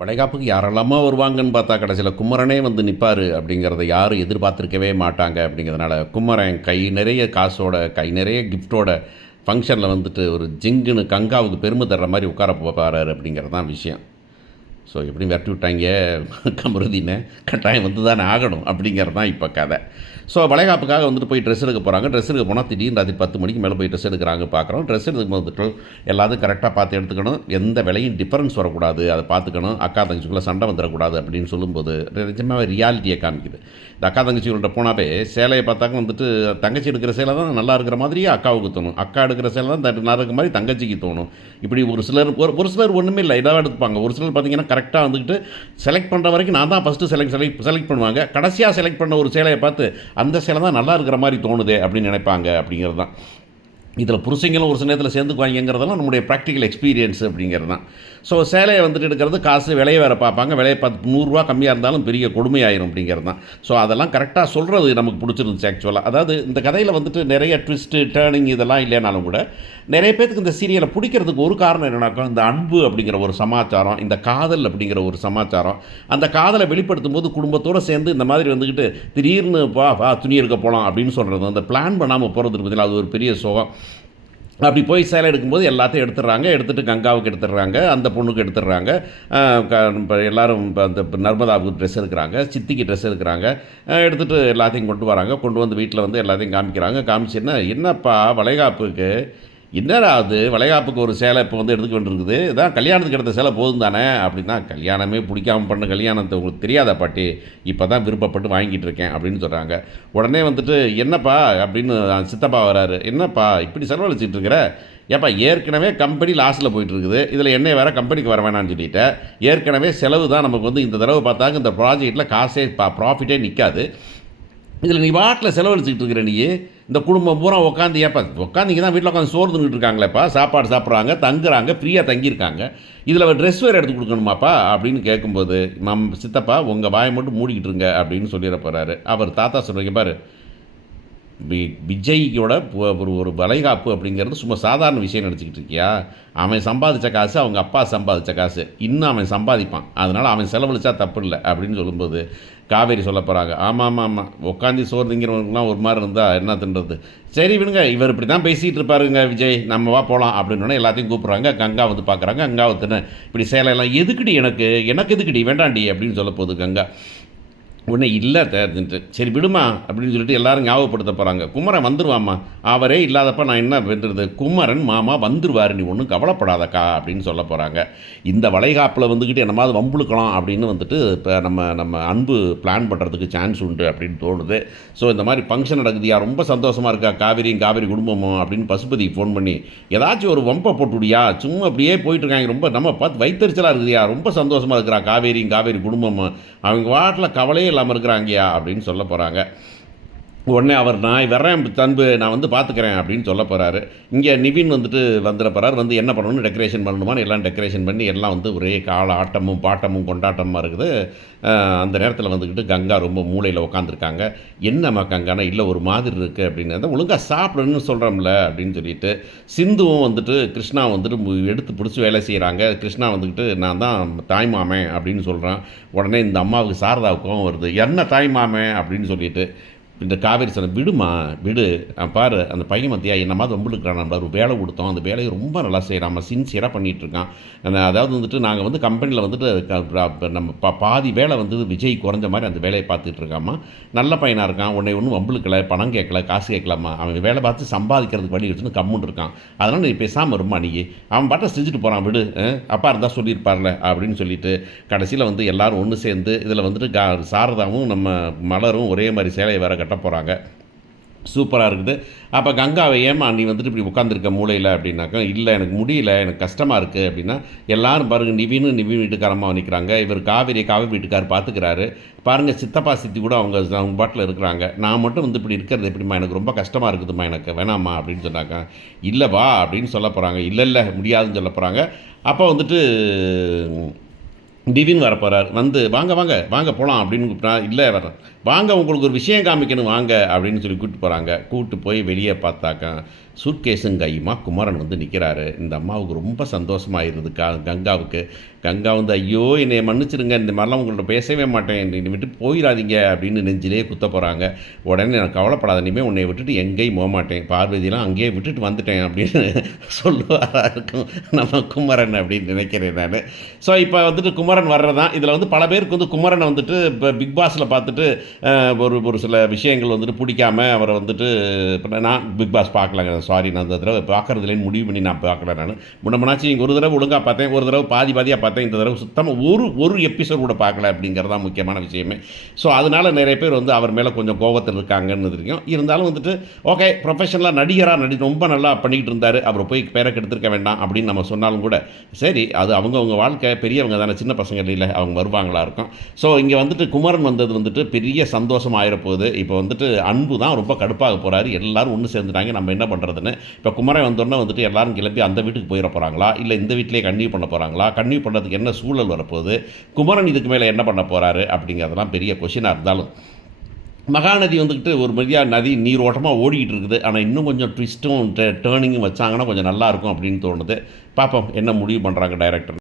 வளைகாப்புக்கு யாரெல்லாமோ வருவாங்கன்னு பார்த்தா கடைசியில் குமரனே வந்து நிற்பார் அப்படிங்கிறத யாரும் எதிர்பார்த்துருக்கவே மாட்டாங்க. அப்படிங்கிறதுனால குமரன் கை நிறைய காசோட, கை நிறைய கிஃப்ட்டோட ஃபங்க்ஷனில் வந்துட்டு ஒரு ஜிங்குன்னு கங்காவுக்கு பெருமை தர்ற மாதிரி உட்கார போகிறாரு அப்படிங்கிறது தான் விஷயம். ஸோ எப்படியும் விரட்டி விட்டாங்க கமருதீனை, கட்டாயம் வந்து தானே ஆகணும் அப்படிங்கிறது தான் இப்போ கதை. ஸோ வளைகாப்புக்காக வந்துட்டு போய் ட்ரெஸ் எடுக்க போகிறாங்க. ட்ரெஸ் எடுக்க போனால் திடீர்னு ராத்திரி 10 மணிக்கு மேலே போய் ட்ரெஸ் எடுக்கிறாங்க பார்க்குறோம். ட்ரெஸ் எடுக்கும் வந்துட்டு எல்லாத்தையும் கரெக்டாக பார்த்து எடுத்துக்கணும், எந்த விலையும் டிஃபரன்ஸ் வரக்கூடாது, அதை பார்த்துக்கணும், அக்கா தங்கச்சிக்குள்ளே சண்டை வந்துடக்கூடாது அப்படின்னு சொல்லும்போது நிஜமாகவே ரியாலிட்டியை காமிக்குது. இந்த அக்கா தங்கச்சிகள்கிட்ட போனாவே சேலையை பார்த்தாக்க வந்துட்டு தங்கச்சி எடுக்கிற சேலை தான் நல்லா இருக்கிற மாதிரியே அக்காவுக்கு தோணும், அக்கா எடுக்கிற சேலை தான் நல்லா இருக்கிற மாதிரி தங்கச்சிக்கு தோணும். இப்படி ஒரு சிலர் ஒன்றுமே இல்லை, இதாக எடுத்துப்பாங்க. ஒரு சிலர் பார்த்திங்கன்னா கரெக்டாக வந்துக்கிட்டு செலக்ட் பண்ணுற வரைக்கும் நான் தான் ஃபஸ்ட்டு செலக்ட் பண்ணுவாங்க. கடைசியாக செலக்ட் பண்ண ஒரு சேலையை பார்த்து அந்த சேலை தான் நல்லா இருக்கிற மாதிரி தோணுதே அப்படின்னு நினைப்பாங்க. அப்படிங்கிறது தான் இதில் புருஷங்களும் ஒரு சில நேரத்தில் சேர்ந்துக்குவாங்கிறதெல்லாம் நம்முடைய ப்ராக்டிக்கல் எக்ஸ்பீரியன்ஸ் அப்படிங்கிறது தான். ஸோ சேலையை வந்துட்டு எடுக்கிறது காசு விலையை வேறு பார்ப்பாங்க. விலையை 100 கம்மியாக இருந்தாலும் பெரிய கொடுமையாயிரும் அப்படிங்கிறது தான். ஸோ அதெல்லாம் கரெக்டாக சொல்கிறது நமக்கு பிடிச்சிருந்துச்சு ஆக்சுவலாக. அதாவது இந்த கதையில் வந்துட்டு நிறைய ட்விஸ்ட்டு டேர்னிங் இதெல்லாம் இல்லைனாலும் கூட நிறைய பேருக்கு இந்த சீரியலை பிடிக்கிறதுக்கு ஒரு காரணம் என்னன்னாக்கா, இந்த அன்பு அப்படிங்கிற ஒரு சமாச்சாரம், இந்த காதல் அப்படிங்கிற ஒரு சமாச்சாரம். அந்த காதலை வெளிப்படுத்தும் போது குடும்பத்தோடு சேர்ந்து இந்த மாதிரி வந்துக்கிட்டு திடீர்னு வா துணி எடுக்க போகலாம் அப்படின்னு சொல்கிறது, அந்த பிளான் பண்ணாமல் போகிறது பார்த்தீங்களா, அது ஒரு பெரிய சுகம். அப்படி போய் சேலை எடுக்கும்போது எல்லாத்தையும் எடுத்துடுறாங்க. எடுத்துகிட்டு கங்காவுக்கு எடுத்துடுறாங்க, அந்த பொண்ணுக்கு எடுத்துடுறாங்க. இப்போ எல்லோரும் இப்போ அந்த நர்மதாவுக்கு ட்ரெஸ் எடுக்கிறாங்க, சித்திக்கு ட்ரெஸ் எடுக்கிறாங்க. எடுத்துகிட்டு எல்லாத்தையும் கொண்டு வராங்க. கொண்டு வந்து வீட்டில் வந்து எல்லாத்தையும் காமிக்கிறாங்க. காமிச்சுன்னா என்னப்பா வளைகாப்புக்கு என்னடா அது, வளைகாப்புக்கு ஒரு சேலை இப்போ வந்து எடுத்துக்க வேண்டியிருக்குது, இதான் கல்யாணத்துக்கு எடுத்த சேலை போதும் தானே அப்படின்னா, கல்யாணமே பிடிக்காமல் பண்ண கல்யாணத்தை உங்களுக்கு தெரியாதா பாட்டி, இப்போ தான் விருப்பப்பட்டு வாங்கிட்டு இருக்கேன் அப்படின்னு சொல்கிறாங்க. உடனே வந்துட்டு என்னப்பா அப்படின்னு சித்தப்பா வராரு. என்னப்பா இப்படி செலவழிச்சிட்டு இருக்கிற, ஏப்பா ஏற்கனவே கம்பெனி லாஸில் போயிட்டுருக்குது, இதில் என்ன வேறு கம்பெனிக்கு வர வேணான்னு சொல்லிட்டேன். ஏற்கனவே செலவு தான் நமக்கு வந்து இந்த தடவை பார்த்தாங்க இந்த ப்ராஜெக்டில் காசே ப்ராஃபிட்டே நிற்காது, இதில் நீ வாட்டில் செலவழிச்சிக்கிட்டு இருக்கிற நீ. இந்த குடும்பம் பூரா உட்காந்து ஏப்பா உட்காந்திங்க தான் வீட்டில் உட்காந்து சோறு தின்னுட்டு இருக்காங்களேப்பா, சாப்பாடு சாப்பிட்றாங்க, தங்குறாங்க, ஃப்ரீயாக தங்கியிருக்காங்க, இதில் ட்ரெஸ் வேறு எடுத்து கொடுக்கணுமாப்பா அப்படின்னு கேட்கும்போது சித்தப்பா உங்கள் வாயை மட்டும் மூடிக்கிட்டு இருங்க அப்படின்னு சொல்லிட போகிறாரு. அவர் தாத்தா சொல்கிறீங்க பாரு, விஜய்யோட ஒரு வளைகாப்பு அப்படிங்கிறது சும்மா சாதாரண விஷயம் நினச்சிக்கிட்டு இருக்கியா, அவன் சம்பாதிச்ச காசு அவங்க அப்பா சம்பாதிச்ச காசு, இன்னும் அவன் சம்பாதிப்பான், அதனால் அவன் செலவழிச்சா தப்பு இல்லை அப்படின்னு சொல்லும்போது காவேரி சொல்ல போகிறாங்க. ஆமாம் உட்காந்து சோறு திங்கிறவங்களாம் ஒரு மாதிரி இருந்தால் என்ன தின்றது, சரி விடுங்க இவர் இப்படி தான் பேசிகிட்டு இருப்பாருங்க விஜய், நம்ம வா போகலாம் அப்படின்னு எல்லாத்தையும் கூப்பிட்றாங்க. கங்கா வந்து பார்க்குறாங்க. கங்கா வந்து இப்படி சேலையெல்லாம் எதுக்குடி, எனக்கு எதுக்குடி வேண்டாண்டி அப்படின்னு சொல்ல போகுது கங்கா. உடனே இல்லை சரி விடுமா அப்படின்னு சொல்லிட்டு எல்லாரும் ஞாபகப்படுத்த போகிறாங்க. குமரன் வந்துடுவாம்மா, அவரே இல்லாதப்ப நான் என்ன பண்ணுறது, குமரன் மாமா வந்துடுவார், நீ ஒன்றும் கவலைப்படாதக்கா அப்படின்னு சொல்ல போகிறாங்க. இந்த வளைகாப்பில் வந்துக்கிட்டு என்னமாவது வம்புழுக்கலாம் அப்படின்னு வந்துட்டு இப்போ நம்ம அன்பு பிளான் பண்ணுறதுக்கு சான்ஸ் உண்டு அப்படின்னு தோணுது. ஸோ இந்த மாதிரி ஃபங்க்ஷன் நடக்குதுயா, ரொம்ப சந்தோஷமாக இருக்கா காவேரி குடும்பமும் அப்படின்னு பசுபதிக்கு ஃபோன் பண்ணி ஏதாச்சும் ஒரு வம்பை போட்டுவிடியா, சும்மா அப்படியே போயிட்டுருக்காங்க, ரொம்ப நம்ம பார்த்து வைத்தறிச்சலாக இருக்குதுயா, ரொம்ப சந்தோஷமாக இருக்கிறா காவேரி குடும்பமும், அவங்க வாட்டில் கவலையே இல்லாமல் இருக்கிறாங்கயா அப்படின்னு சொல்ல போகிறாங்க. உடனே அவர் நான் வர்றேன் தன்பு, நான் வந்து பார்த்துக்கிறேன் அப்படின்னு சொல்ல போகிறாரு. இங்கே நிவின் வந்துட்டு வந்துட போகிறார். வந்து என்ன பண்ணணும்னு டெக்கரேஷன் பண்ணணுமான்னு எல்லாம் டெக்கரேஷன் பண்ணி எல்லாம் வந்து ஒரே கால ஆட்டமும் பாட்டமும் கொண்டாட்டமாக இருக்குது. அந்த நேரத்தில் வந்துக்கிட்டு கங்கா ரொம்ப மூளையில் உட்காந்துருக்காங்க. என்னம்மா கங்கானா இல்லை ஒரு மாதிரி இருக்குது அப்படின்னு, ஒழுங்காக சாப்பிடணும்னு சொல்கிறோம்ல அப்படின்னு சொல்லிட்டு சிந்துவும் வந்துட்டு கிருஷ்ணா வந்துட்டு எடுத்து பிடிச்சி வேலை செய்கிறாங்க. கிருஷ்ணா வந்துக்கிட்டு நான் தான் தாய்மாமன் அப்படின்னு சொல்கிறான். உடனே இந்த அம்மாவுக்கு சாரதாவுக்கும் வருது, என்ன தாய்மாமன் அப்படின்னு சொல்லிட்டு இந்த காவேரி சொன்ன விடுமா விடு, பாரு அந்த பையன் மத்தியா என்னமாவது வம்புழுக்கிறான், நம்ம ஒரு வேலை கொடுத்தோம், அந்த வேலையை ரொம்ப நல்லா செய்கிறான், சின்சியராக பண்ணிகிட்ருக்கான். அதாவது வந்துட்டு நாங்கள் வந்து கம்பெனியில் வந்துட்டு நம்ம பாதி வேலை வந்து விஜய் குறைஞ்ச மாதிரி அந்த வேலையை பார்த்துட்டு இருக்காமா, நல்ல பையனாக இருக்கான், உன்னை ஒன்றும் வம்புழுக்கலை, பணம் கேட்கல, காசு கேட்கலாமா, அவன் வேலை பார்த்து சம்பாதிக்கிறதுக்கு வழி வச்சுன்னு கம்முன்னு இருக்கான், அதனால் நீ பேசாமல் வருமா, நீ அவன் பாட்டை செஞ்சுட்டு போகிறான், விடு, அப்பா இருந்தால் சொல்லியிருப்பார்ல அப்படின்னு சொல்லிட்டு கடைசியில் வந்து எல்லோரும் ஒன்று சேர்ந்து இதில் வந்துட்டு சாரதாவும் நம்ம மலரும் ஒரே மாதிரி சேலையை வேறு கட்ட போகிறாங்க. சூப்பராக இருக்குது. அப்போ கங்காவை ஏமா நீ வந்துட்டு இப்படி உட்காந்துருக்க மூளையில் அப்படின்னாக்கா, இல்லை எனக்கு முடியல, எனக்கு கஷ்டமாக இருக்குது அப்படின்னா, எல்லோரும் பாருங்கள் நிவின் வீட்டுக்காரமாக நிற்கிறாங்க, இவர் காவேரி வீட்டுக்கார் பார்த்துக்கிறாரு பாருங்கள், சித்தப்பா சித்தி கூட அவங்க பாட்டில் இருக்கிறாங்க, நான் மட்டும் வந்து இப்படி இருக்கிறது எப்படிம்மா, எனக்கு ரொம்ப கஷ்டமாக இருக்குதும்மா, எனக்கு வேணாம்மா அப்படின்னு சொன்னாக்கா, இல்லை வா அப்படின்னு சொல்ல போகிறாங்க. இல்லை முடியாதுன்னு சொல்ல போகிறாங்க. அப்போ வந்துட்டு நிவின் வரப்போகிறார். வந்து வாங்க போகலாம் அப்படின்னு கூப்பிட்டா, இல்லை வாங்க உங்களுக்கு ஒரு விஷயம் காமிக்கணும் வாங்க அப்படின்னு சொல்லி கூப்பிட்டு போகிறாங்க. கூப்பிட்டு போய் வெளியே பார்த்தாக்கா சூட்கேஸும் கையுமா குமரன் வந்து நிற்கிறாரு. இந்த அம்மாவுக்கு ரொம்ப சந்தோஷமாயிருது கங்காவுக்கு. கங்கா வந்து, ஐயோ என்னைய மன்னிச்சிடுங்க, இந்த மாதிரிலாம் உங்கள்ட்ட பேசவே மாட்டேன், என்னை விட்டு போயிடாதீங்க அப்படின்னு நெஞ்சிலே குத்த போகிறாங்க. உடனே நான் கவலைப்படாத, இனிமேல் உன்னை விட்டுட்டு எங்கேயும் போக மாட்டேன், பார்வதியெலாம் அங்கேயே விட்டுட்டு வந்துட்டேன் அப்படின்னு சொல்லுவாரா இருக்கும் நம்ம குமரன் அப்படின்னு நினைக்கிறேன் நான். ஸோ இப்போ வந்துட்டு குமரன் வர்றதான் இதில் வந்து பல பேருக்கு வந்து குமரனை வந்துட்டு இப்போ பிக் பாஸில் பார்த்துட்டு ஒரு ஒரு சில விஷயங்கள் வந்துட்டு பிடிக்காம அவரை வந்துட்டு இப்போ நான் பிக் பாஸ் பார்க்கலங்க, சாரி, நான் அந்த தடவை பார்க்குறதுலேன்னு முடிவு பண்ணி நான் பார்க்கல. நான் முன்னமனாச்சு இங்கே ஒரு தடவை ஒழுங்காக பார்த்தேன், ஒரு தடவை பாதியாக பார்த்தேன், இந்த தடவை சுத்தமாக ஒரு எபிசோட் கூட பார்க்கல அப்படிங்கிறது தான் முக்கியமான விஷயமே. ஸோ அதனால் நிறைய பேர் வந்து அவர் மேலே கொஞ்சம் கோபத்தில் இருக்காங்கன்னு தெரியும். இருந்தாலும் வந்துட்டு ஓகே, ப்ரொஃபஷனலாக நடிகராக ரொம்ப நல்லா பண்ணிக்கிட்டு இருந்தார், அப்புறம் போய் பேரை கெடுத்துருக்க வேண்டாம் அப்படின்னு நம்ம சொன்னாலும் கூட சரி, அது அவங்க வாழ்க்கை, பெரியவங்க தானே, சின்ன பசங்க இல்லை, அவங்க வருவாங்களா இருக்கும். ஸோ இங்கே வந்துட்டு குமரன் வந்தது வந்துட்டு பெரிய சந்தோஷம் ஆயிரப்போகுது. இப்போ வந்துட்டு அன்பு தான் ரொம்ப கடுப்பாக போகிறாரு. எல்லாரும் ஒன்று சேர்ந்துட்டாங்க, நம்ம என்ன பண்ணுறதுன்னு. இப்போ குமரன் வந்தோடனே வந்துட்டு எல்லாரும் கிளம்பி அந்த வீட்டுக்கு போயிட போகிறாங்களா, இல்லை இந்த வீட்டிலே கன்டினியூ பண்ண போகிறாங்களா, கன்டினியூ பண்ணுறதுக்கு என்ன சூழல் வரப்போகுது, குமரன் இதுக்கு மேலே என்ன பண்ண போகிறாரு அப்படிங்கிறதெல்லாம் பெரிய கொஷினாக இருந்தாலும், மகாநதி வந்துக்கிட்டு ஒரு மாதிரியாக நதி நீர் ஓட்டமாக ஓடிக்கிட்டு இருக்குது. ஆனால் இன்னும் கொஞ்சம் ட்விஸ்ட்டும் டேர்னிங்கும் வச்சாங்கன்னா கொஞ்சம் நல்லாயிருக்கும் அப்படின்னு தோணுது. பார்ப்போம் என்ன முடிவு பண்ணுறாங்க டைரக்டர்.